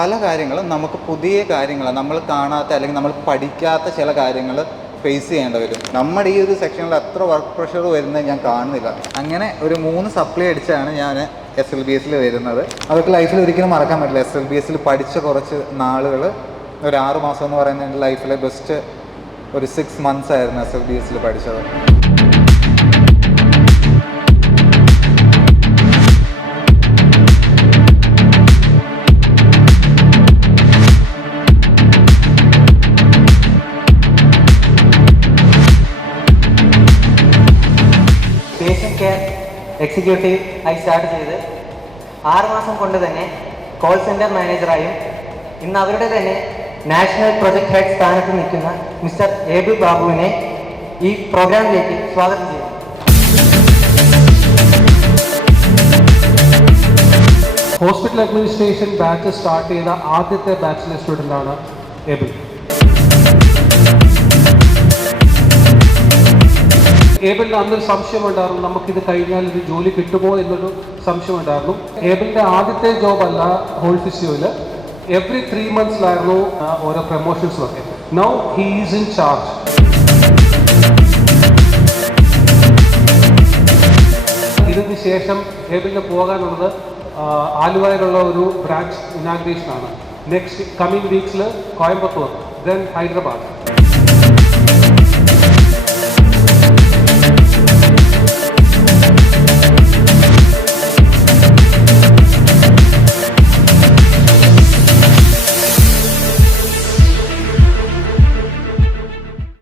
പല കാര്യങ്ങളും നമുക്ക് പുതിയ കാര്യങ്ങൾ നമ്മൾ കാണാത്ത അല്ലെങ്കിൽ നമ്മൾ പഠിക്കാത്ത ചില കാര്യങ്ങൾ ഫേസ് ചെയ്യേണ്ടി വരും. നമ്മുടെ ഈ ഒരു സെക്ഷനിൽ അത്ര വർക്ക് പ്രഷർ വരുന്നത് ഞാൻ കാണുന്നില്ല. അങ്ങനെ ഒരു 3 സപ്ലൈ അടിച്ചാണ് ഞാൻ SLBSൽ വരുന്നത്. അതൊക്കെ ലൈഫിൽ ഒരിക്കലും മറക്കാൻ പറ്റില്ല. SLBSൽ പഠിച്ച കുറച്ച് നാളുകൾ, ഒരു 6 മാസം എന്ന് പറയുന്നത് എൻ്റെ ലൈഫിലെ ബെസ്റ്റ് ഒരു 6 മന്ത്സ് ആയിരുന്നു SLBSൽ പഠിച്ചത്. പേഷ്യൻ്റ് കെയർ എക്സിക്യൂട്ടീവ് ആയി സ്റ്റാർട്ട് ചെയ്ത് 6 മാസം കൊണ്ട് തന്നെ കോൾ സെൻറ്റർ മാനേജറായും ഇന്ന് അവരുടെ തന്നെ നാഷണൽ പ്രൊജക്ട് ഹെഡ് സ്ഥാനത്ത് നിൽക്കുന്ന മിസ്റ്റർ ഏബിൾ ബാബുവിനെ ഈ പ്രോഗ്രാമിലേക്ക് സ്വാഗതം ചെയ്യുന്നു. ഹോസ്പിറ്റൽ അഡ്മിനിസ്ട്രേഷൻ ബാച്ച് സ്റ്റാർട്ട് ചെയ്ത ആദ്യത്തെ ബാച്ചിലെ സ്റ്റുഡൻ്റാണ് ഏബിൾ. ഏബിളിന് അന്നൊരു സംശയമുണ്ടായിരുന്നു, നമുക്കിത് കഴിഞ്ഞാൽ ഇത് ജോലി കിട്ടുമോ എന്നൊരു സംശയമുണ്ടായിരുന്നു. ഏബിളിൻ്റെ ആദ്യത്തെ ജോബല്ല ഹോൾ ഫിസിയോയിൽ. എവറി 3 മന്ത്സിലായിരുന്നു ഓരോ പ്രൊമോഷൻസുമൊക്കെ. Now he is in charge. ഇതിന് ശേഷം ഏബിളിന് പോകാനുള്ളത് ആലുവയിലുള്ള ഒരു ബ്രാഞ്ച് ഇനാഗ്രേഷനാണ്. നെക്സ്റ്റ് കമ്മിങ് വീക്സിൽ കോയമ്പത്തൂർ, ദെൻ ഹൈദരാബാദ്.